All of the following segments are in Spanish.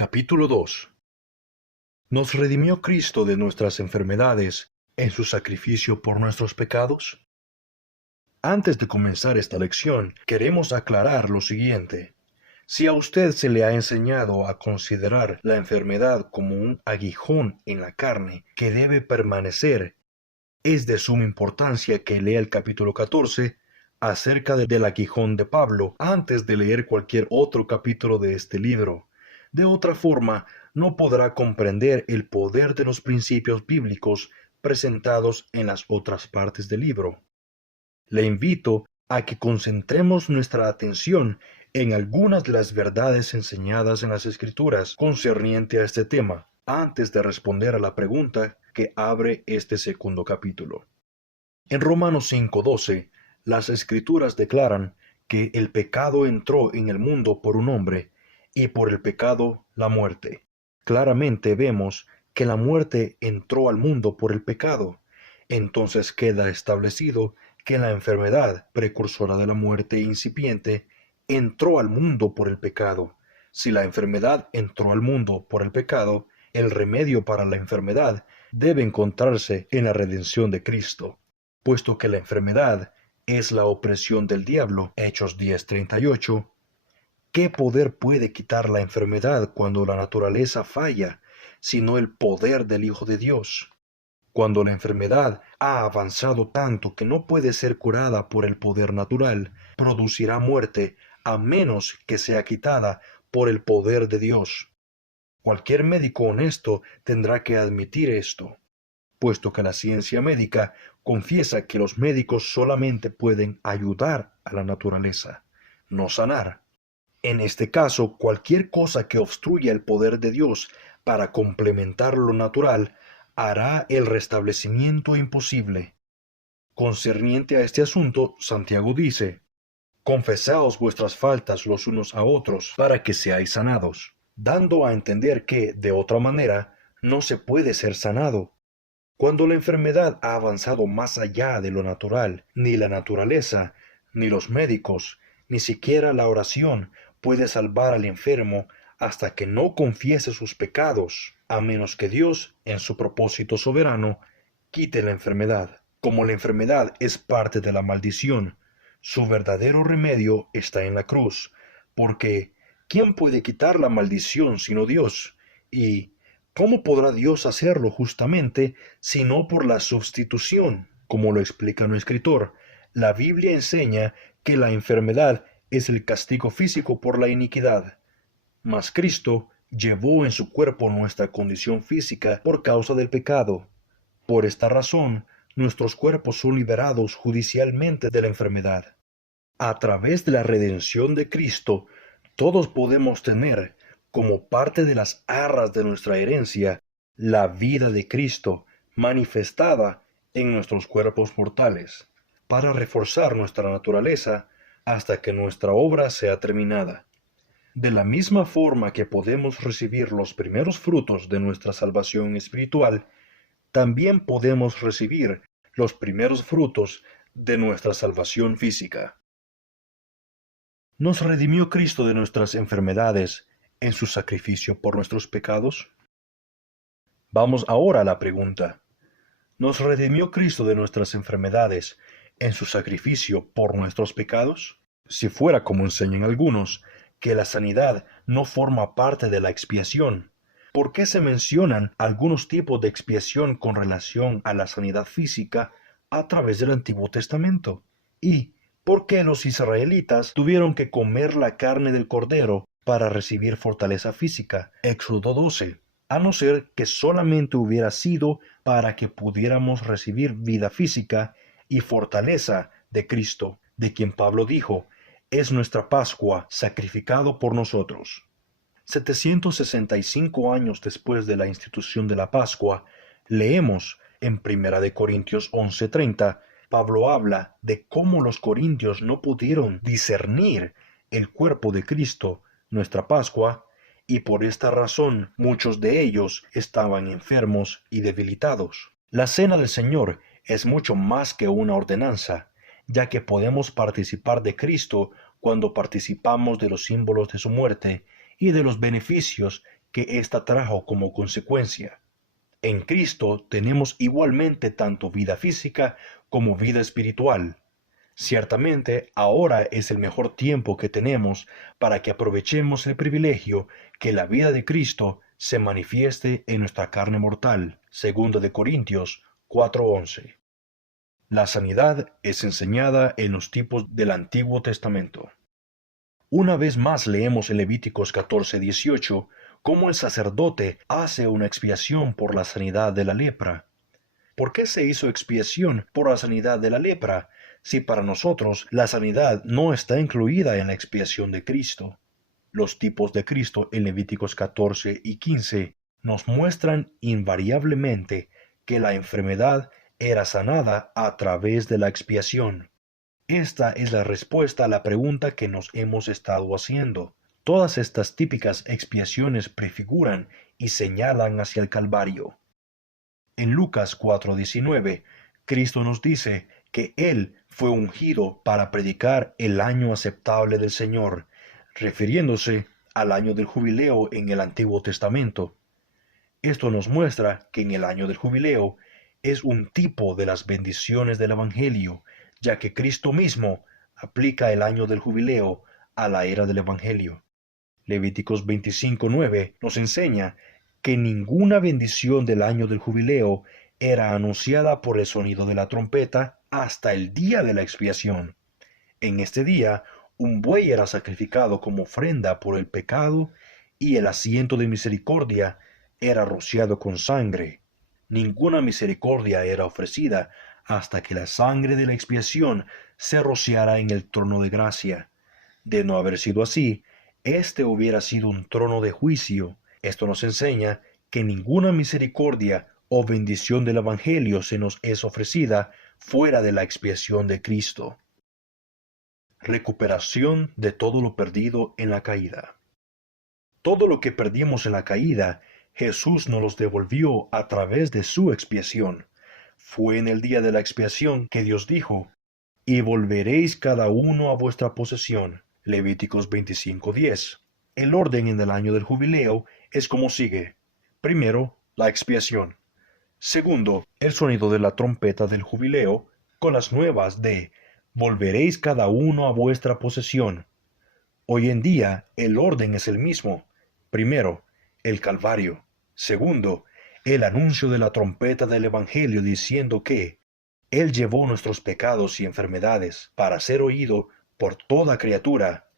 Capítulo 2. ¿Nos redimió Cristo de nuestras enfermedades en su sacrificio por nuestros pecados? Antes de comenzar esta lección, queremos aclarar lo siguiente. Si a usted se le ha enseñado a considerar la enfermedad como un aguijón en la carne que debe permanecer, es de suma importancia que lea el capítulo 14 acerca del aguijón de Pablo antes de leer cualquier otro capítulo de este libro. De otra forma, no podrá comprender el poder de los principios bíblicos presentados en las otras partes del libro. Le invito a que concentremos nuestra atención en algunas de las verdades enseñadas en las Escrituras concerniente a este tema, antes de responder a la pregunta que abre este segundo capítulo. En Romanos 5:12, las Escrituras declaran que el pecado entró en el mundo por un hombre, y por el pecado la muerte. Claramente vemos que la muerte entró al mundo por el pecado. Entonces queda establecido que la enfermedad, precursora de la muerte incipiente, entró al mundo por el pecado. Si la enfermedad entró al mundo por el pecado, el remedio para la enfermedad debe encontrarse en la redención de Cristo, puesto que la enfermedad es la opresión del diablo. Hechos 10:38. ¿Qué poder puede quitar la enfermedad cuando la naturaleza falla, sino el poder del Hijo de Dios? Cuando la enfermedad ha avanzado tanto que no puede ser curada por el poder natural, producirá muerte a menos que sea quitada por el poder de Dios. Cualquier médico honesto tendrá que admitir esto, puesto que la ciencia médica confiesa que los médicos solamente pueden ayudar a la naturaleza, no sanar. En este caso, cualquier cosa que obstruya el poder de Dios para complementar lo natural hará el restablecimiento imposible. Concerniente a este asunto, Santiago dice: Confesaos vuestras faltas los unos a otros para que seáis sanados, dando a entender que, de otra manera, no se puede ser sanado. Cuando la enfermedad ha avanzado más allá de lo natural, ni la naturaleza, ni los médicos, ni siquiera la oración puede salvar al enfermo hasta que no confiese sus pecados, a menos que Dios, en su propósito soberano, quite la enfermedad. Como la enfermedad es parte de la maldición, su verdadero remedio está en la cruz, porque ¿quién puede quitar la maldición sino Dios? Y ¿cómo podrá Dios hacerlo justamente sino por la sustitución? Como lo explica un escritor, la Biblia enseña que la enfermedad es el castigo físico por la iniquidad, mas Cristo llevó en su cuerpo nuestra condición física por causa del pecado. Por esta razón, nuestros cuerpos son liberados judicialmente de la enfermedad. A través de la redención de Cristo, todos podemos tener, como parte de las arras de nuestra herencia, la vida de Cristo manifestada en nuestros cuerpos mortales, para reforzar nuestra naturaleza hasta que nuestra obra sea terminada. De la misma forma que podemos recibir los primeros frutos de nuestra salvación espiritual, también podemos recibir los primeros frutos de nuestra salvación física. ¿Nos redimió Cristo de nuestras enfermedades en su sacrificio por nuestros pecados? Vamos ahora a la pregunta. ¿Nos redimió Cristo de nuestras enfermedades en su sacrificio por nuestros pecados? Si fuera como enseñan algunos, que la sanidad no forma parte de la expiación, ¿por qué se mencionan algunos tipos de expiación con relación a la sanidad física a través del Antiguo Testamento? ¿Y por qué los israelitas tuvieron que comer la carne del cordero para recibir fortaleza física? Éxodo 12. A no ser que solamente hubiera sido para que pudiéramos recibir vida física y fortaleza de Cristo, de quien Pablo dijo: es nuestra Pascua sacrificado por nosotros. 765 años después de la institución de la Pascua, leemos en 1 Corintios 11:30, Pablo habla de cómo los corintios no pudieron discernir el cuerpo de Cristo, nuestra Pascua, y por esta razón muchos de ellos estaban enfermos y debilitados. La cena del Señor es mucho más que una ordenanza, ya que podemos participar de Cristo cuando participamos de los símbolos de su muerte y de los beneficios que ésta trajo como consecuencia. En Cristo tenemos igualmente tanto vida física como vida espiritual. Ciertamente, ahora es el mejor tiempo que tenemos para que aprovechemos el privilegio que la vida de Cristo se manifieste en nuestra carne mortal. 2 de Corintios 4:11. La sanidad es enseñada en los tipos del Antiguo Testamento. Una vez más leemos en Levíticos 14:18 cómo el sacerdote hace una expiación por la sanidad de la lepra. ¿Por qué se hizo expiación por la sanidad de la lepra, si para nosotros la sanidad no está incluida en la expiación de Cristo? Los tipos de Cristo en Levíticos 14 y 15 nos muestran invariablemente que la enfermedad era sanada a través de la expiación. Esta es la respuesta a la pregunta que nos hemos estado haciendo. Todas estas típicas expiaciones prefiguran y señalan hacia el Calvario. En Lucas 4:19, Cristo nos dice que Él fue ungido para predicar el año aceptable del Señor, refiriéndose al año del jubileo en el Antiguo Testamento. Esto nos muestra que en el año del jubileo es un tipo de las bendiciones del Evangelio, ya que Cristo mismo aplica el año del jubileo a la era del Evangelio. Levíticos 25:9 nos enseña que ninguna bendición del año del jubileo era anunciada por el sonido de la trompeta hasta el día de la expiación. En este día, un buey era sacrificado como ofrenda por el pecado y el asiento de misericordia era rociado con sangre. Ninguna misericordia era ofrecida hasta que la sangre de la expiación se rociara en el trono de gracia. De no haber sido así, este hubiera sido un trono de juicio. Esto nos enseña que ninguna misericordia o bendición del Evangelio se nos es ofrecida fuera de la expiación de Cristo. Recuperación de todo lo perdido en la caída. Todo lo que perdimos en la caída, Jesús nos los devolvió a través de su expiación. Fue en el día de la expiación que Dios dijo, y volveréis cada uno a vuestra posesión. Levíticos 25:10. El orden en el año del jubileo es como sigue. Primero, la expiación. Segundo, el sonido de la trompeta del jubileo con las nuevas de volveréis cada uno a vuestra posesión. Hoy en día el orden es el mismo. Primero, el Calvario. Segundo, el anuncio de la trompeta del Evangelio diciendo que Él llevó nuestros pecados y enfermedades para ser oído por toda criatura,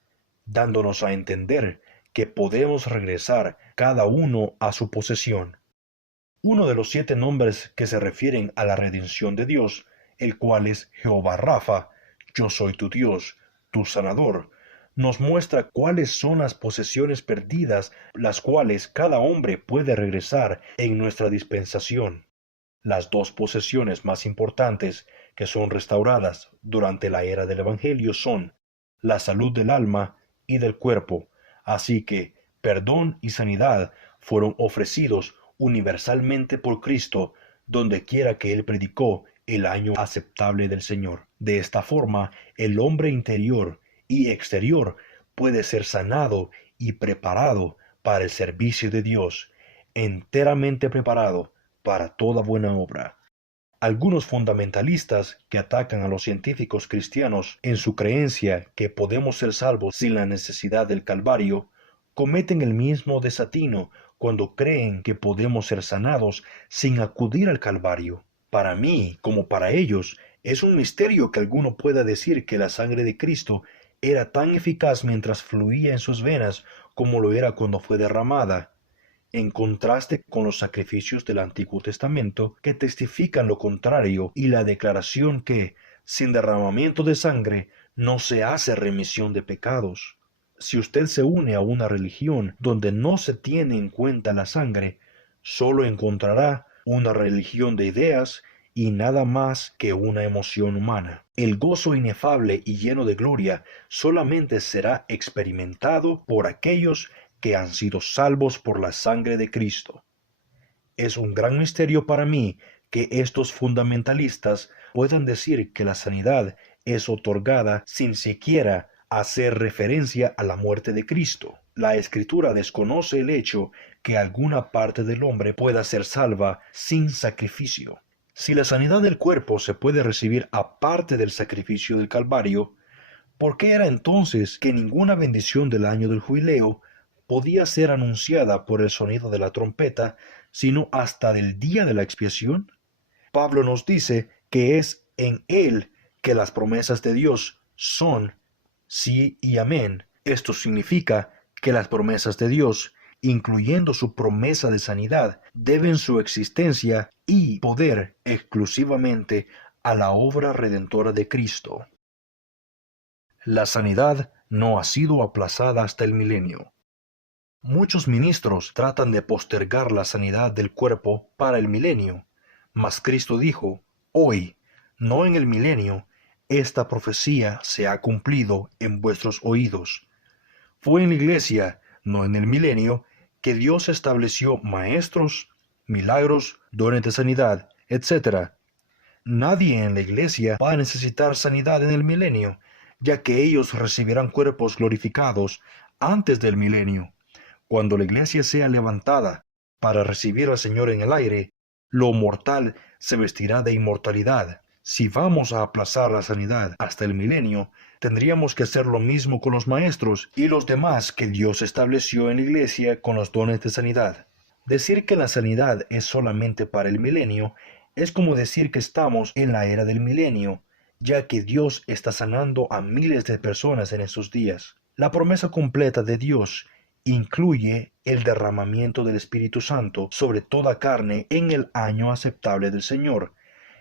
dándonos a entender que podemos regresar cada uno a su posesión. Uno de los 7 nombres que se refieren a la redención de Dios, el cual es Jehová Rafa, yo soy tu Dios, tu sanador, nos muestra cuáles son las posesiones perdidas, las cuales cada hombre puede regresar en nuestra dispensación. Las 2 posesiones más importantes que son restauradas durante la era del Evangelio son la salud del alma y del cuerpo, así que perdón y sanidad fueron ofrecidos universalmente por Cristo donde quiera que Él predicó el año aceptable del Señor. De esta forma, el hombre interior y exterior puede ser sanado y preparado para el servicio de Dios, enteramente preparado para toda buena obra. Algunos fundamentalistas que atacan a los científicos cristianos en su creencia que podemos ser salvos sin la necesidad del Calvario, cometen el mismo desatino cuando creen que podemos ser sanados sin acudir al Calvario. Para mí, como para ellos, es un misterio que alguno pueda decir que la sangre de Cristo era tan eficaz mientras fluía en sus venas como lo era cuando fue derramada, en contraste con los sacrificios del Antiguo Testamento que testifican lo contrario y la declaración que, sin derramamiento de sangre, no se hace remisión de pecados. Si usted se une a una religión donde no se tiene en cuenta la sangre, solo encontrará una religión de ideas y nada más que una emoción humana. El gozo inefable y lleno de gloria solamente será experimentado por aquellos que han sido salvos por la sangre de Cristo. Es un gran misterio para mí que estos fundamentalistas puedan decir que la sanidad es otorgada sin siquiera hacer referencia a la muerte de Cristo. La Escritura desconoce el hecho que alguna parte del hombre pueda ser salva sin sacrificio. Si la sanidad del cuerpo se puede recibir aparte del sacrificio del Calvario, ¿por qué era entonces que ninguna bendición del año del jubileo podía ser anunciada por el sonido de la trompeta, sino hasta del día de la expiación? Pablo nos dice que es en él que las promesas de Dios son sí y amén. Esto significa que las promesas de Dios, incluyendo su promesa de sanidad, deben su existencia y poder exclusivamente a la obra redentora de Cristo. La sanidad no ha sido aplazada hasta el milenio. Muchos ministros tratan de postergar la sanidad del cuerpo para el milenio, mas Cristo dijo, hoy, no en el milenio, esta profecía se ha cumplido en vuestros oídos. Fue en la iglesia, no en el milenio, que Dios estableció maestros, milagros, dones de sanidad, etc. Nadie en la iglesia va a necesitar sanidad en el milenio, ya que ellos recibirán cuerpos glorificados antes del milenio. Cuando la iglesia sea levantada para recibir al Señor en el aire, lo mortal se vestirá de inmortalidad. Si vamos a aplazar la sanidad hasta el milenio, tendríamos que hacer lo mismo con los maestros y los demás que Dios estableció en la iglesia con los dones de sanidad. Decir que la sanidad es solamente para el milenio es como decir que estamos en la era del milenio, ya que Dios está sanando a miles de personas en estos días. La promesa completa de Dios incluye el derramamiento del Espíritu Santo sobre toda carne en el año aceptable del Señor,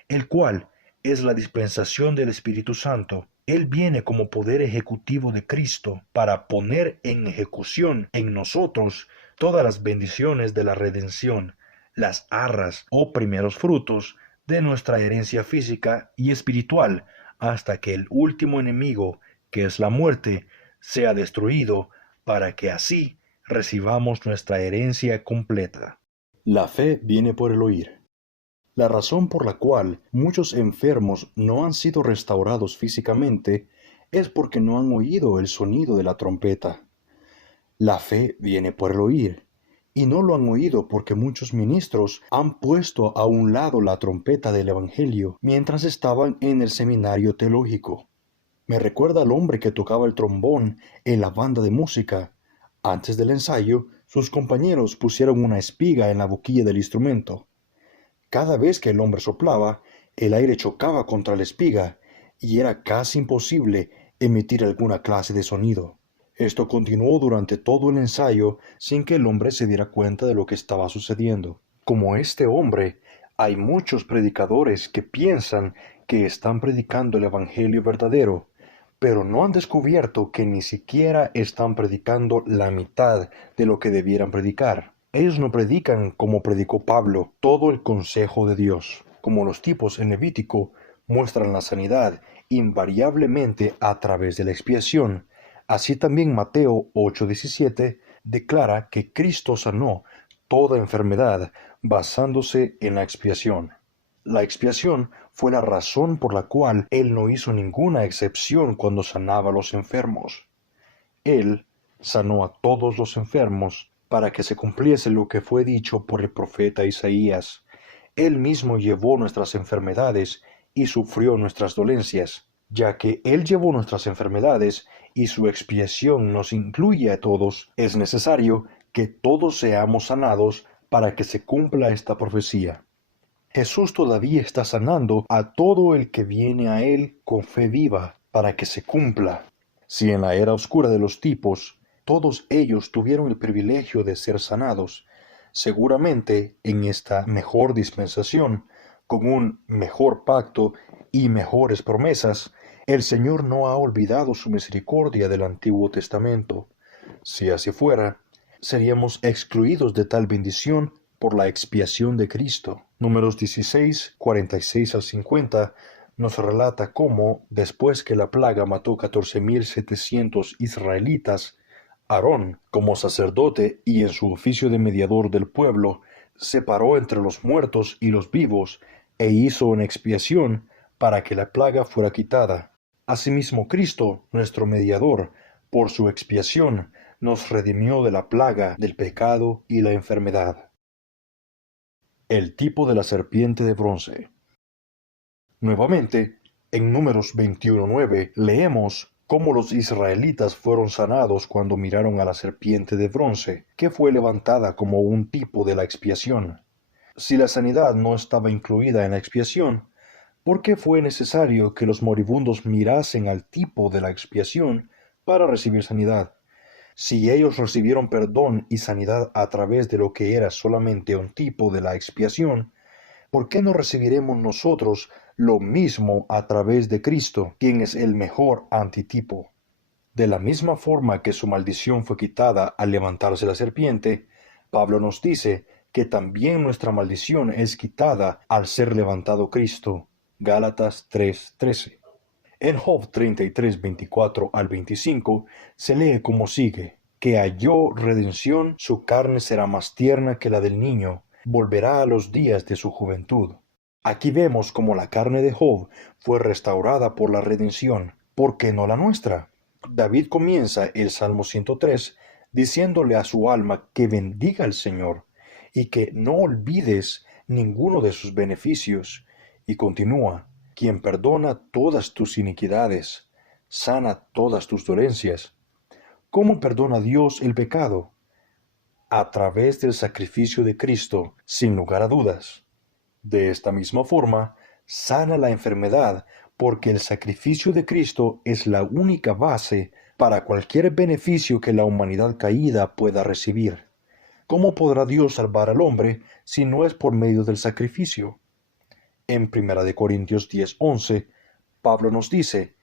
el cual es la dispensación del Espíritu Santo. Él viene como poder ejecutivo de Cristo para poner en ejecución en nosotros todas las bendiciones de la redención, las arras o primeros frutos de nuestra herencia física y espiritual, hasta que el último enemigo, que es la muerte, sea destruido, para que así recibamos nuestra herencia completa. La fe viene por el oír. La razón por la cual muchos enfermos no han sido restaurados físicamente es porque no han oído el sonido de la trompeta. La fe viene por el oír, y no lo han oído porque muchos ministros han puesto a un lado la trompeta del Evangelio mientras estaban en el seminario teológico. Me recuerda al hombre que tocaba el trombón en la banda de música. Antes del ensayo, sus compañeros pusieron una espiga en la boquilla del instrumento. Cada vez que el hombre soplaba, el aire chocaba contra la espiga y era casi imposible emitir alguna clase de sonido. Esto continuó durante todo el ensayo sin que el hombre se diera cuenta de lo que estaba sucediendo. Como este hombre, hay muchos predicadores que piensan que están predicando el evangelio verdadero, pero no han descubierto que ni siquiera están predicando la mitad de lo que debieran predicar. Ellos no predican como predicó Pablo, todo el consejo de Dios. Como los tipos en Levítico muestran la sanidad invariablemente a través de la expiación, así también Mateo 8:17 declara que Cristo sanó toda enfermedad basándose en la expiación. La expiación fue la razón por la cual Él no hizo ninguna excepción cuando sanaba a los enfermos. Él sanó a todos los enfermos para que se cumpliese lo que fue dicho por el profeta Isaías. Él mismo llevó nuestras enfermedades y sufrió nuestras dolencias. Ya que Él llevó nuestras enfermedades y su expiación nos incluye a todos, es necesario que todos seamos sanados para que se cumpla esta profecía. Jesús todavía está sanando a todo el que viene a Él con fe viva para que se cumpla. Si en la era oscura de los tipos todos ellos tuvieron el privilegio de ser sanados, seguramente en esta mejor dispensación, con un mejor pacto y mejores promesas, el Señor no ha olvidado su misericordia del Antiguo Testamento. Si así fuera, seríamos excluidos de tal bendición por la expiación de Cristo. Números 16, 46 al 50 nos relata cómo, después que la plaga mató 14.700 israelitas, Aarón, como sacerdote y en su oficio de mediador del pueblo, separó entre los muertos y los vivos e hizo una expiación para que la plaga fuera quitada. Asimismo, Cristo, nuestro mediador, por su expiación, nos redimió de la plaga del pecado y la enfermedad. El tipo de la serpiente de bronce. Nuevamente, en Números 21:9 leemos cómo los israelitas fueron sanados cuando miraron a la serpiente de bronce, que fue levantada como un tipo de la expiación. Si la sanidad no estaba incluida en la expiación, ¿por qué fue necesario que los moribundos mirasen al tipo de la expiación para recibir sanidad? Si ellos recibieron perdón y sanidad a través de lo que era solamente un tipo de la expiación, ¿por qué no recibiremos nosotros lo mismo a través de Cristo, quien es el mejor antitipo? De la misma forma que su maldición fue quitada al levantarse la serpiente, Pablo nos dice que también nuestra maldición es quitada al ser levantado Cristo. Gálatas 3:13. En Job 33:24 al 25 se lee como sigue: que halló redención, su carne será más tierna que la del niño, volverá a los días de su juventud. Aquí vemos cómo la carne de Job fue restaurada por la redención. ¿Por qué no la nuestra? David comienza el Salmo 103 diciéndole a su alma que bendiga al Señor y que no olvides ninguno de sus beneficios. Y continúa: quien perdona todas tus iniquidades, sana todas tus dolencias. ¿Cómo perdona Dios el pecado? A través del sacrificio de Cristo, sin lugar a dudas. De esta misma forma, sana la enfermedad, porque el sacrificio de Cristo es la única base para cualquier beneficio que la humanidad caída pueda recibir. ¿Cómo podrá Dios salvar al hombre si no es por medio del sacrificio? En 1 Corintios 10:11, Pablo nos dice: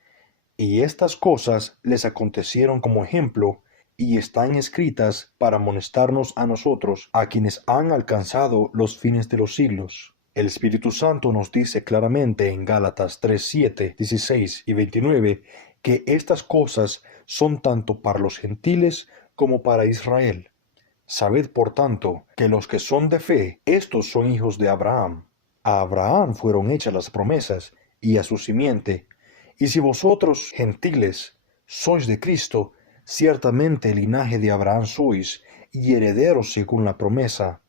y estas cosas les acontecieron como ejemplo, y están escritas para amonestarnos a nosotros, a quienes han alcanzado los fines de los siglos. El Espíritu Santo nos dice claramente en Gálatas 3:7, 16 y 29 que estas cosas son tanto para los gentiles como para Israel. Sabed, por tanto, que los que son de fe, estos son hijos de Abraham. A Abraham fueron hechas las promesas, y a su simiente. Y si vosotros, gentiles, sois de Cristo, ciertamente linaje de Abraham sois, y herederos según la promesa.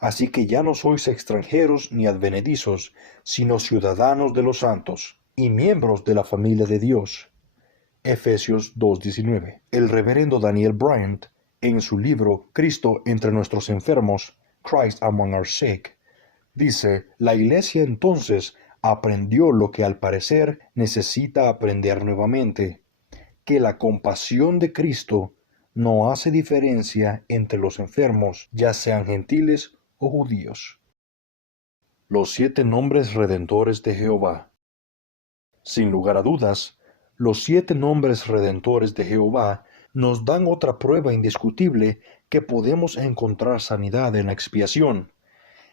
Así que ya no sois extranjeros ni advenedizos, sino ciudadanos de los santos, y miembros de la familia de Dios. Efesios 2:19. El reverendo Daniel Bryant, en su libro Cristo entre nuestros enfermos, Christ Among Our Sick, dice: la Iglesia entonces aprendió lo que al parecer necesita aprender nuevamente, que la compasión de Cristo no hace diferencia entre los enfermos, ya sean gentiles o judíos. Los 7 nombres redentores de Jehová. Sin lugar a dudas, los 7 nombres redentores de Jehová nos dan otra prueba indiscutible que podemos encontrar sanidad en la expiación.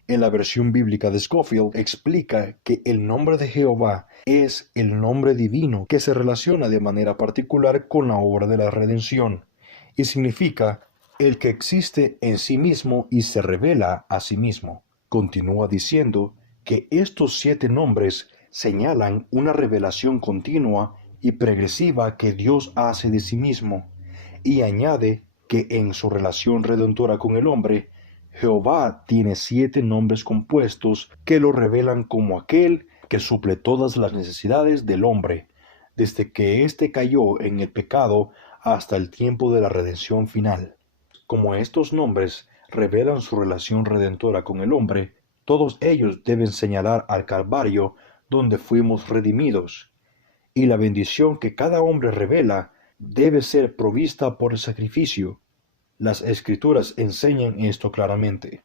En la versión bíblica de Scofield explica que el nombre de Jehová es el nombre divino que se relaciona de manera particular con la obra de la redención, y significa el que existe en sí mismo y se revela a sí mismo. Continúa diciendo que estos 7 nombres señalan una revelación continua y progresiva que Dios hace de sí mismo, y añade que en su relación redentora con el hombre, Jehová tiene 7 nombres compuestos que lo revelan como aquel que suple todas las necesidades del hombre, desde que éste cayó en el pecado hasta el tiempo de la redención final. Como estos nombres revelan su relación redentora con el hombre, todos ellos deben señalar al Calvario donde fuimos redimidos, y la bendición que cada hombre revela debe ser provista por el sacrificio. Las Escrituras enseñan esto claramente.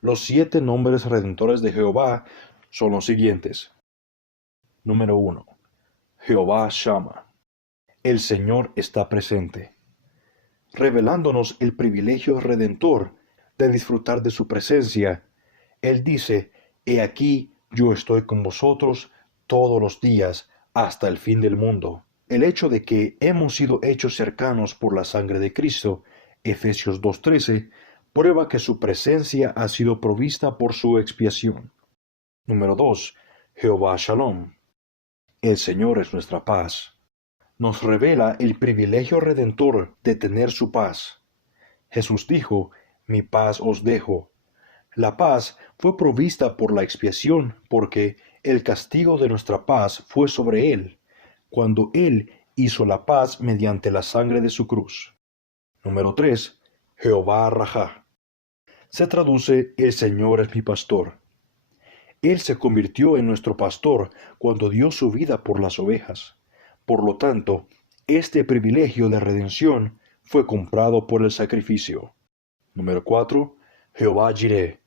Los 7 nombres redentores de Jehová son los siguientes. Número 1. Jehová Shama. El Señor está presente, revelándonos el privilegio redentor de disfrutar de su presencia. Él dice: he aquí, yo estoy con vosotros todos los días hasta el fin del mundo. El hecho de que hemos sido hechos cercanos por la sangre de Cristo, Efesios 2:13, prueba que su presencia ha sido provista por su expiación. Número 2. Jehová Shalom. El Señor es nuestra paz. Nos revela el privilegio redentor de tener su paz. Jesús dijo, mi paz os dejo. La paz fue provista por la expiación porque el castigo de nuestra paz fue sobre Él, cuando Él hizo la paz mediante la sangre de su cruz. Número 3. Jehová Rajá. Se traduce, el Señor es mi pastor. Él se convirtió en nuestro pastor cuando dio su vida por las ovejas. Por lo tanto, este privilegio de redención fue comprado por el sacrificio. Número 4. Jehová Jireh.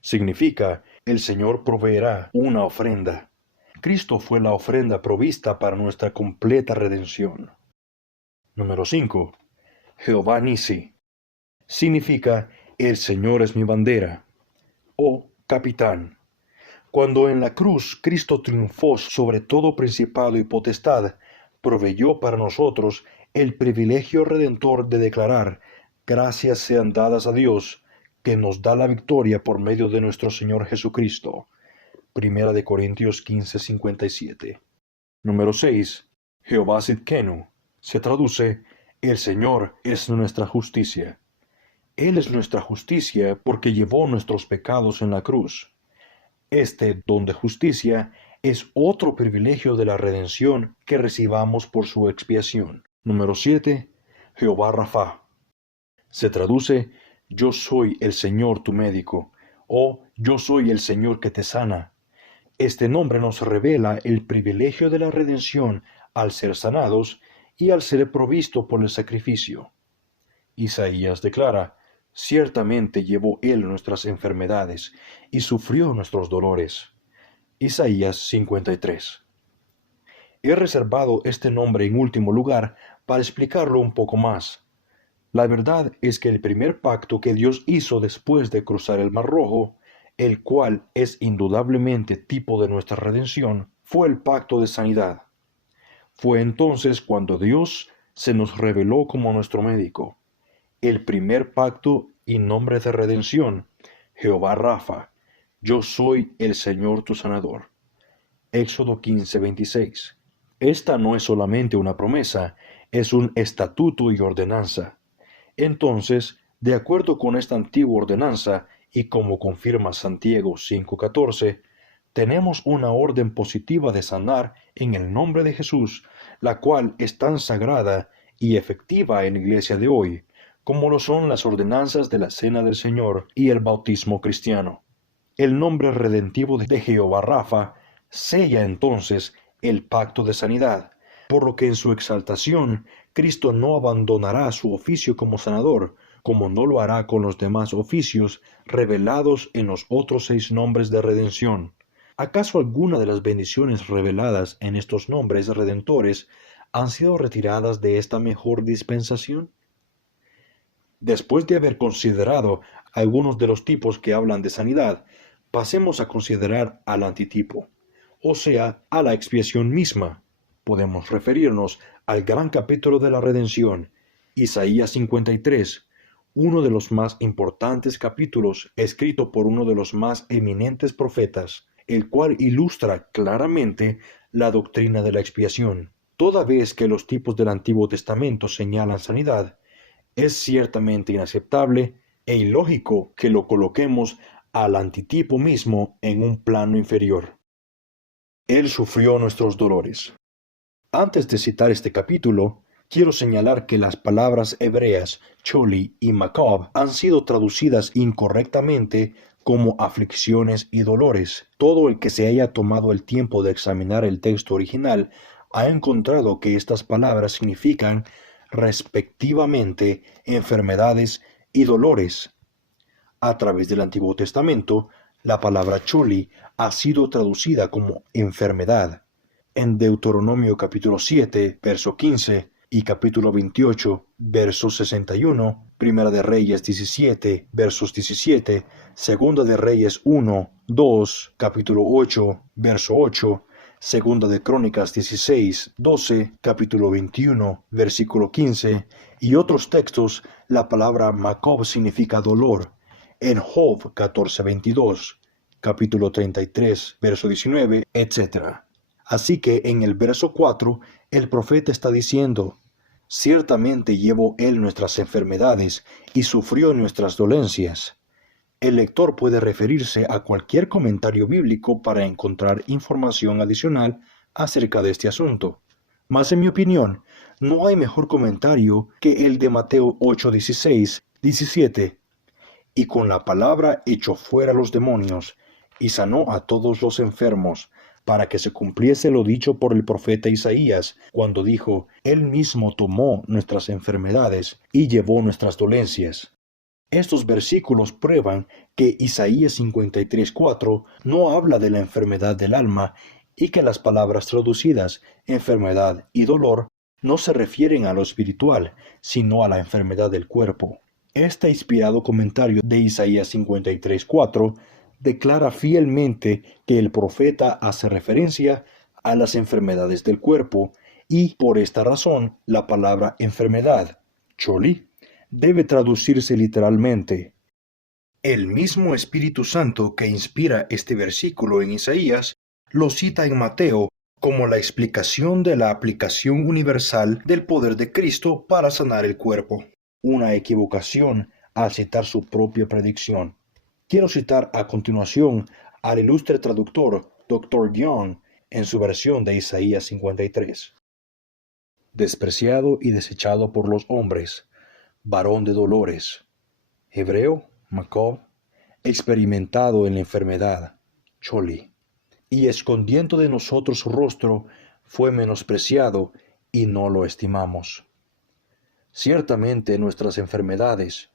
Significa, el Señor proveerá una ofrenda. Cristo fue la ofrenda provista para nuestra completa redención. Número 5. Jehová Nisi. Significa, el Señor es mi bandera, o capitán. Cuando en la cruz Cristo triunfó sobre todo principado y potestad, proveyó para nosotros el privilegio redentor de declarar, gracias sean dadas a Dios, que nos da la victoria por medio de nuestro Señor Jesucristo. Primera de Corintios 15:57. Número 6. Jehová Sidkenu. Se traduce, el Señor es nuestra justicia. Él es nuestra justicia porque llevó nuestros pecados en la cruz. Este don de justicia es otro privilegio de la redención que recibamos por su expiación. Número 7. Jehová Rafa. Se traduce, yo soy el Señor tu médico, o yo soy el Señor que te sana. Este nombre nos revela el privilegio de la redención al ser sanados y al ser provisto por el sacrificio. Isaías declara, ciertamente llevó Él nuestras enfermedades y sufrió nuestros dolores. Isaías 53. He reservado este nombre en último lugar para explicarlo un poco más. La verdad es que el primer pacto que Dios hizo después de cruzar el Mar Rojo, el cual es indudablemente tipo de nuestra redención, fue el pacto de sanidad. Fue entonces cuando Dios se nos reveló como nuestro médico. El primer pacto y nombre de redención, Jehová Rafa, yo soy el Señor tu sanador. Éxodo 15:26. Esta no es solamente una promesa, es un estatuto y ordenanza. Entonces, de acuerdo con esta antigua ordenanza, y como confirma Santiago 5:14, tenemos una orden positiva de sanar en el nombre de Jesús, la cual es tan sagrada y efectiva en la iglesia de hoy, como lo son las ordenanzas de la Cena del Señor y el bautismo cristiano. El nombre redentivo de Jehová Rafa sella entonces el pacto de sanidad, por lo que en su exaltación Cristo no abandonará su oficio como sanador, como no lo hará con los demás oficios revelados en los otros 6 nombres de redención. ¿Acaso alguna de las bendiciones reveladas en estos nombres redentores han sido retiradas de esta mejor dispensación? Después de haber considerado algunos de los tipos que hablan de sanidad, pasemos a considerar al antitipo, o sea, a la expiación misma. Podemos referirnos al gran capítulo de la redención, Isaías 53, uno de los más importantes capítulos escrito por uno de los más eminentes profetas, el cual ilustra claramente la doctrina de la expiación. Toda vez que los tipos del Antiguo Testamento señalan sanidad, es ciertamente inaceptable e ilógico que lo coloquemos al antitipo mismo en un plano inferior. Él sufrió nuestros dolores. Antes de citar este capítulo, quiero señalar que las palabras hebreas choli y macav han sido traducidas incorrectamente como aflicciones y dolores. Todo el que se haya tomado el tiempo de examinar el texto original ha encontrado que estas palabras significan respectivamente enfermedades y dolores. A través del Antiguo Testamento, la palabra choli ha sido traducida como enfermedad. En Deuteronomio capítulo 7, verso 15 y capítulo 28, verso 61, Primera de Reyes 17, versos 17, Segunda de Reyes 1, 2, capítulo 8, verso 8, Segunda de Crónicas 16, 12, capítulo 21, versículo 15, y otros textos, la palabra Macob significa dolor. En Job 14:22, capítulo 33, verso 19, etc. Así que en el verso 4, el profeta está diciendo, ciertamente llevó él nuestras enfermedades y sufrió nuestras dolencias. El lector puede referirse a cualquier comentario bíblico para encontrar información adicional acerca de este asunto. Mas en mi opinión, no hay mejor comentario que el de Mateo 8, 16, 17. Y con la palabra echó fuera los demonios, y sanó a todos los enfermos, para que se cumpliese lo dicho por el profeta Isaías, cuando dijo, Él mismo tomó nuestras enfermedades y llevó nuestras dolencias. Estos versículos prueban que Isaías 53:4 no habla de la enfermedad del alma y que las palabras traducidas enfermedad y dolor no se refieren a lo espiritual, sino a la enfermedad del cuerpo. Este inspirado comentario de Isaías 53:4 declara fielmente que el profeta hace referencia a las enfermedades del cuerpo y por esta razón la palabra enfermedad, choli, debe traducirse literalmente. El mismo Espíritu Santo que inspira este versículo en Isaías lo cita en Mateo como la explicación de la aplicación universal del poder de Cristo para sanar el cuerpo. Una equivocación al citar su propia predicción. Quiero citar a continuación al ilustre traductor Dr. Young en su versión de Isaías 53. Despreciado y desechado por los hombres, varón de dolores, hebreo, Macob, experimentado en la enfermedad, choli, y escondiendo de nosotros su rostro, fue menospreciado y no lo estimamos. Ciertamente nuestras enfermedades,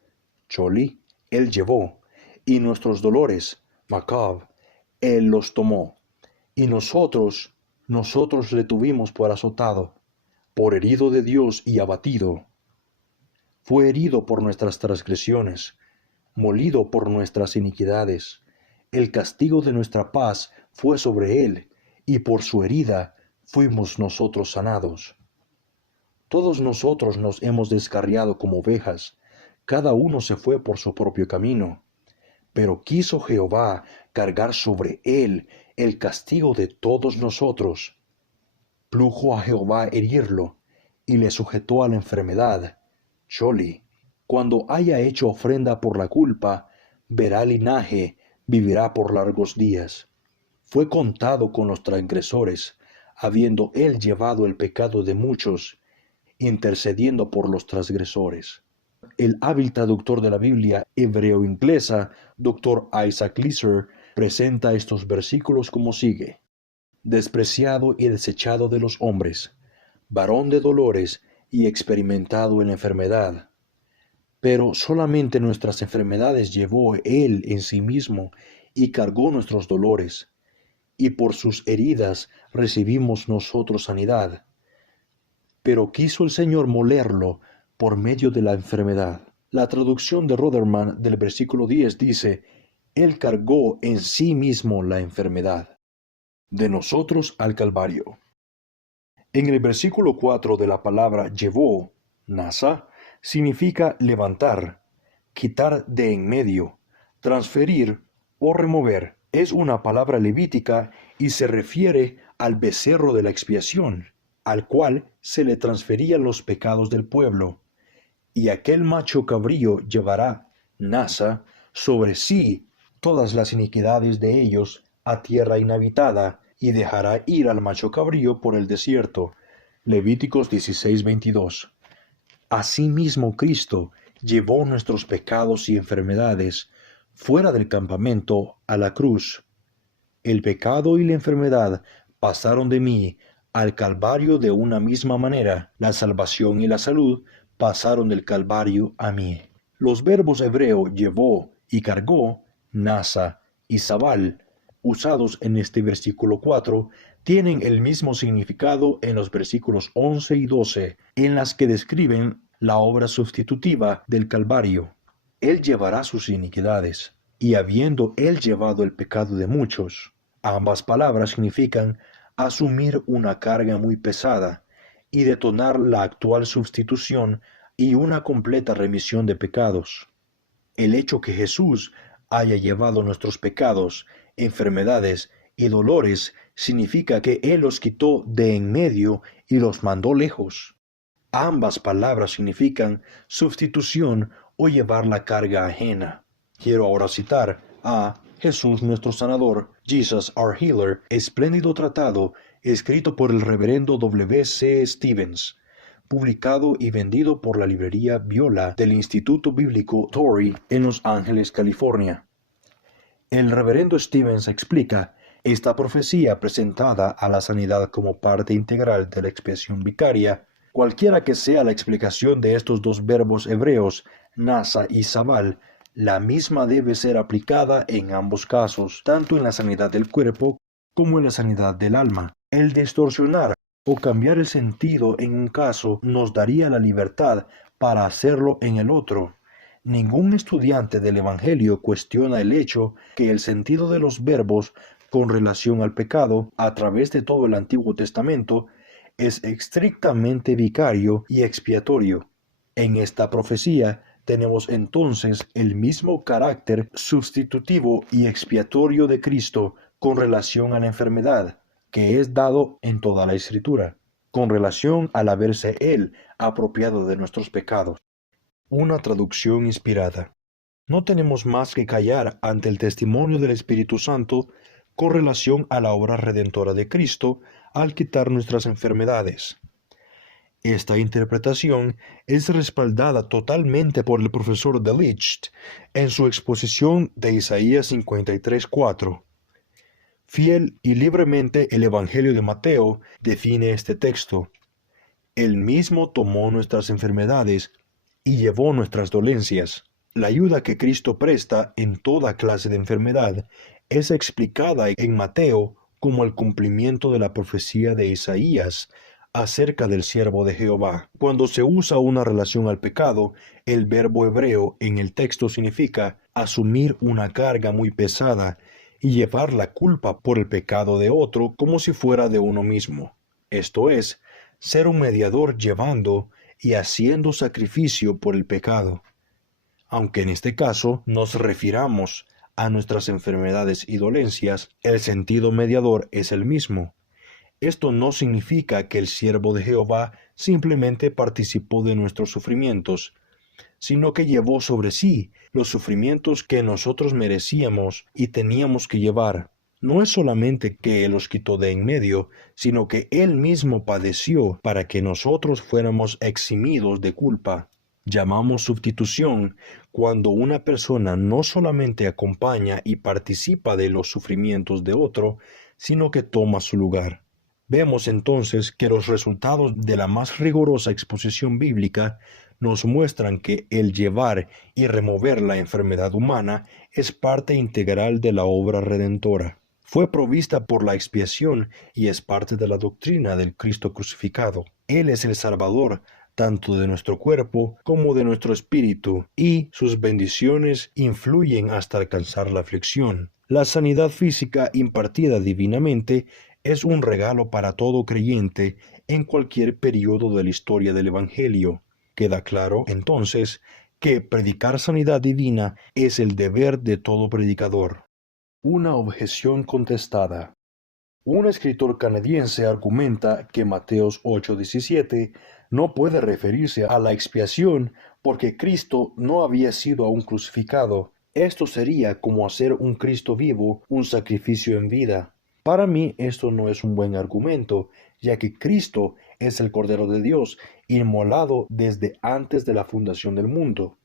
choli, él llevó, y nuestros dolores, Macob, él los tomó, y nosotros le tuvimos por azotado, por herido de Dios y abatido. Fue herido por nuestras transgresiones, molido por nuestras iniquidades. El castigo de nuestra paz fue sobre él, y por su herida fuimos nosotros sanados. Todos nosotros nos hemos descarriado como ovejas, cada uno se fue por su propio camino. Pero quiso Jehová cargar sobre él el castigo de todos nosotros. Plujo a Jehová herirlo, y le sujetó a la enfermedad. Choli, cuando haya hecho ofrenda por la culpa, verá linaje, vivirá por largos días. Fue contado con los transgresores, habiendo él llevado el pecado de muchos, intercediendo por los transgresores. El hábil traductor de la Biblia hebreo-inglesa, Dr. Isaac Leeser, presenta estos versículos como sigue. Despreciado y desechado de los hombres, varón de dolores y experimentado en la enfermedad. Pero solamente nuestras enfermedades llevó él en sí mismo y cargó nuestros dolores, y por sus heridas recibimos nosotros sanidad. Pero quiso el Señor molerlo por medio de la enfermedad. La traducción de Rotherman del versículo 10 dice, Él cargó en sí mismo la enfermedad. De nosotros al Calvario. En el versículo 4 de la palabra llevó, nasa, significa levantar, quitar de en medio, transferir o remover. Es una palabra levítica y se refiere al becerro de la expiación, al cual se le transferían los pecados del pueblo. Y aquel macho cabrío llevará, nasa, sobre sí todas las iniquidades de ellos a tierra inhabitada, y dejará ir al macho cabrío por el desierto. Levíticos 16:22. Asimismo Cristo llevó nuestros pecados y enfermedades fuera del campamento a la cruz. El pecado y la enfermedad pasaron de mí al Calvario de una misma manera. La salvación y la salud pasaron del Calvario a mí. Los verbos hebreo llevó y cargó, nasa y sabal, usados en este versículo 4, tienen el mismo significado en los versículos 11 y 12, en las que describen la obra sustitutiva del Calvario. Él llevará sus iniquidades, y habiendo él llevado el pecado de muchos, ambas palabras significan asumir una carga muy pesada y detonar la actual sustitución y una completa remisión de pecados. El hecho que Jesús haya llevado nuestros pecados, enfermedades y dolores significa que Él los quitó de en medio y los mandó lejos. Ambas palabras significan sustitución o llevar la carga ajena. Quiero ahora citar a Jesús nuestro sanador, Jesus our healer, espléndido tratado escrito por el reverendo W. C. Stevens, publicado y vendido por la librería Viola del Instituto Bíblico Torrey en Los Ángeles, California. El reverendo Stevens explica esta profecía presentada a la sanidad como parte integral de la expiación vicaria. Cualquiera que sea la explicación de estos dos verbos hebreos, nasa y sabal, la misma debe ser aplicada en ambos casos, tanto en la sanidad del cuerpo como en la sanidad del alma. El distorsionar o cambiar el sentido en un caso nos daría la libertad para hacerlo en el otro. Ningún estudiante del Evangelio cuestiona el hecho que el sentido de los verbos con relación al pecado a través de todo el Antiguo Testamento es estrictamente vicario y expiatorio. En esta profecía tenemos entonces el mismo carácter sustitutivo y expiatorio de Cristo con relación a la enfermedad, que es dado en toda la Escritura, con relación al haberse Él apropiado de nuestros pecados. Una traducción inspirada. No tenemos más que callar ante el testimonio del Espíritu Santo con relación a la obra redentora de Cristo al quitar nuestras enfermedades. Esta interpretación es respaldada totalmente por el profesor Delitzsch en su exposición de Isaías 53:4. Fiel y libremente el Evangelio de Mateo define este texto. Él mismo tomó nuestras enfermedades y llevó nuestras dolencias. La ayuda que Cristo presta en toda clase de enfermedad es explicada en Mateo como el cumplimiento de la profecía de Isaías acerca del siervo de Jehová. Cuando se usa una relación al pecado, el verbo hebreo en el texto significa asumir una carga muy pesada y llevar la culpa por el pecado de otro como si fuera de uno mismo. Esto es, ser un mediador llevando y haciendo sacrificio por el pecado. Aunque en este caso nos refiramos a nuestras enfermedades y dolencias, el sentido mediador es el mismo. Esto no significa que el siervo de Jehová simplemente participó de nuestros sufrimientos, sino que llevó sobre sí los sufrimientos que nosotros merecíamos y teníamos que llevar. No es solamente que Él los quitó de en medio, sino que Él mismo padeció para que nosotros fuéramos eximidos de culpa. Llamamos sustitución cuando una persona no solamente acompaña y participa de los sufrimientos de otro, sino que toma su lugar. Vemos entonces que los resultados de la más rigurosa exposición bíblica nos muestran que el llevar y remover la enfermedad humana es parte integral de la obra redentora. Fue provista por la expiación y es parte de la doctrina del Cristo crucificado. Él es el Salvador tanto de nuestro cuerpo como de nuestro espíritu, y sus bendiciones influyen hasta alcanzar la aflicción. La sanidad física impartida divinamente es un regalo para todo creyente en cualquier periodo de la historia del Evangelio. Queda claro, entonces, que predicar sanidad divina es el deber de todo predicador. Una objeción contestada. Un escritor canadiense argumenta que Mateos 8:17 no puede referirse a la expiación porque Cristo no había sido aún crucificado. Esto sería como hacer un Cristo vivo un sacrificio en vida. Para mí esto no es un buen argumento, ya que Cristo es el Cordero de Dios, inmolado desde antes de la fundación del mundo.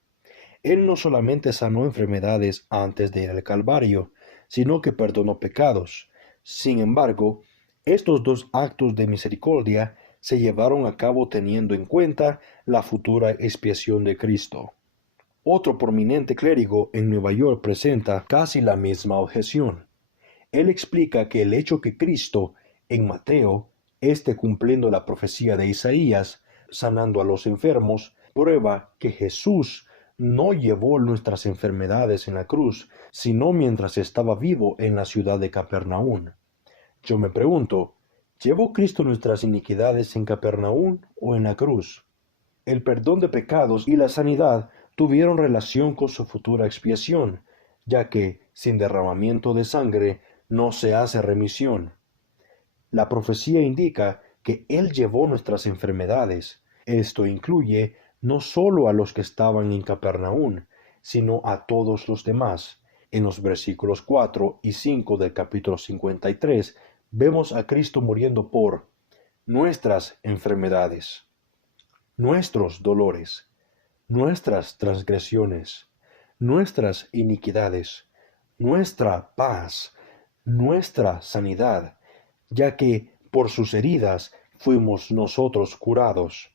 Él no solamente sanó enfermedades antes de ir al Calvario, sino que perdonó pecados. Sin embargo, estos dos actos de misericordia se llevaron a cabo teniendo en cuenta la futura expiación de Cristo. Otro prominente clérigo en Nueva York presenta casi la misma objeción. Él explica que el hecho que Cristo, en Mateo, esté cumpliendo la profecía de Isaías, sanando a los enfermos, prueba que Jesús no llevó nuestras enfermedades en la cruz, sino mientras estaba vivo en la ciudad de Capernaum. Yo me pregunto, ¿llevó Cristo nuestras iniquidades en Capernaum o en la cruz? El perdón de pecados y la sanidad tuvieron relación con su futura expiación, ya que sin derramamiento de sangre no se hace remisión. La profecía indica que Él llevó nuestras enfermedades. Esto incluye no solo a los que estaban en Capernaum, sino a todos los demás. En los versículos 4 y 5 del capítulo 53 vemos a Cristo muriendo por nuestras enfermedades, nuestros dolores, nuestras transgresiones, nuestras iniquidades, nuestra paz, nuestra sanidad, ya que por sus heridas fuimos nosotros curados.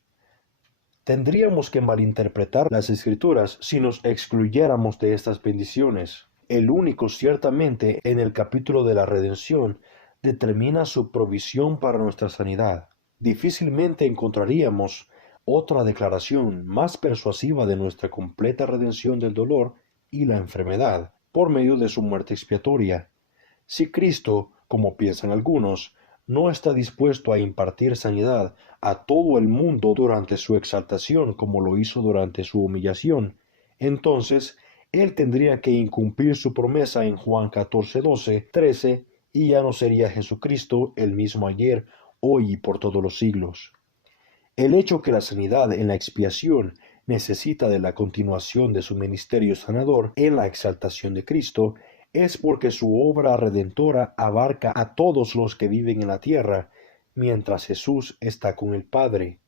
Tendríamos que malinterpretar las Escrituras si nos excluyéramos de estas bendiciones. El único ciertamente en el capítulo de la redención determina su provisión para nuestra sanidad. Difícilmente encontraríamos otra declaración más persuasiva de nuestra completa redención del dolor y la enfermedad por medio de su muerte expiatoria. Si Cristo, como piensan algunos, no está dispuesto a impartir sanidad a todo el mundo durante su exaltación como lo hizo durante su humillación, entonces Él tendría que incumplir su promesa en Juan 14, 12, 13, y ya no sería Jesucristo el mismo ayer, hoy y por todos los siglos. El hecho que la sanidad en la expiación necesita de la continuación de su ministerio sanador en la exaltación de Cristo es porque su obra redentora abarca a todos los que viven en la tierra, mientras Jesús está con el Padre.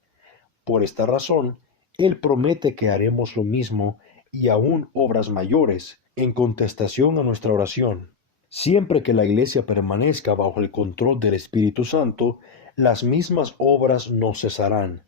Por esta razón, Él promete que haremos lo mismo y aún obras mayores, en contestación a nuestra oración. Siempre que la Iglesia permanezca bajo el control del Espíritu Santo, las mismas obras no cesarán,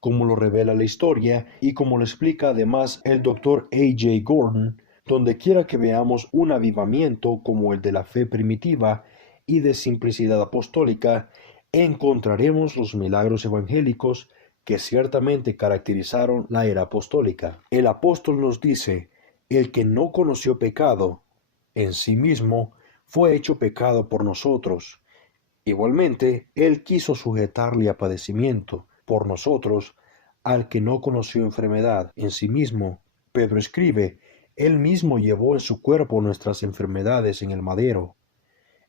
como lo revela la historia y como lo explica además el Dr. A.J. Gordon. Donde quiera que veamos un avivamiento como el de la fe primitiva y de simplicidad apostólica, encontraremos los milagros evangélicos que ciertamente caracterizaron la era apostólica. El apóstol nos dice, el que no conoció pecado en sí mismo, fue hecho pecado por nosotros. Igualmente, Él quiso sujetarle a padecimiento por nosotros al que no conoció enfermedad en sí mismo. Pedro escribe, Él mismo llevó en su cuerpo nuestras enfermedades en el madero.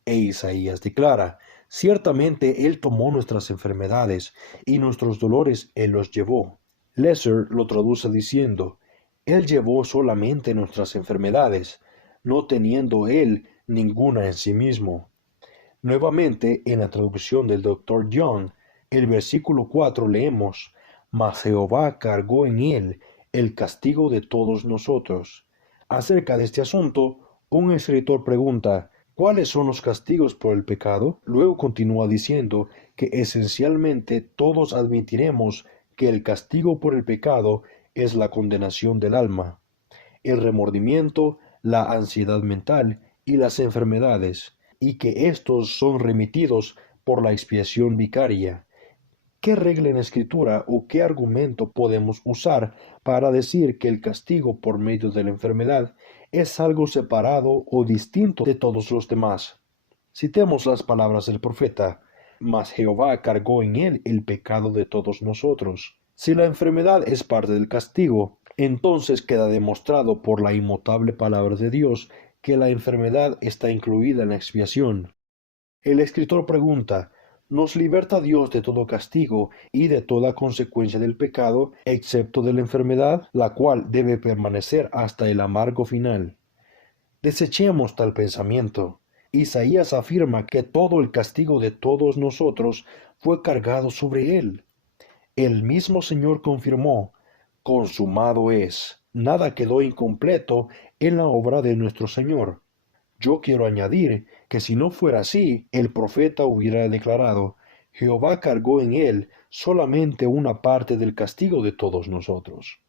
E Isaías declara, ciertamente Él tomó nuestras enfermedades y nuestros dolores Él los llevó. Lesser lo traduce diciendo, Él llevó solamente nuestras enfermedades, no teniendo Él ninguna en sí mismo. Nuevamente, en la traducción del Dr. Young, el versículo 4 leemos, Mas Jehová cargó en Él el castigo de todos nosotros. Acerca de este asunto, un escritor pregunta, ¿cuáles son los castigos por el pecado? Luego continúa diciendo que esencialmente todos admitiremos que el castigo por el pecado es la condenación del alma, el remordimiento, la ansiedad mental y las enfermedades, y que éstos son remitidos por la expiación vicaria. ¿Qué regla en la Escritura o qué argumento podemos usar para decir que el castigo por medio de la enfermedad es algo separado o distinto de todos los demás? Citemos las palabras del profeta, mas Jehová cargó en él el pecado de todos nosotros. Si la enfermedad es parte del castigo, entonces queda demostrado por la inmutable palabra de Dios que la enfermedad está incluida en la expiación. El escritor pregunta, ¿nos liberta Dios de todo castigo y de toda consecuencia del pecado, excepto de la enfermedad, la cual debe permanecer hasta el amargo final? Desechemos tal pensamiento. Isaías afirma que todo el castigo de todos nosotros fue cargado sobre él. El mismo Señor confirmó, consumado es. Nada quedó incompleto en la obra de nuestro Señor. Yo quiero añadir que si no fuera así, el profeta hubiera declarado, Jehová cargó en él solamente una parte del castigo de todos nosotros.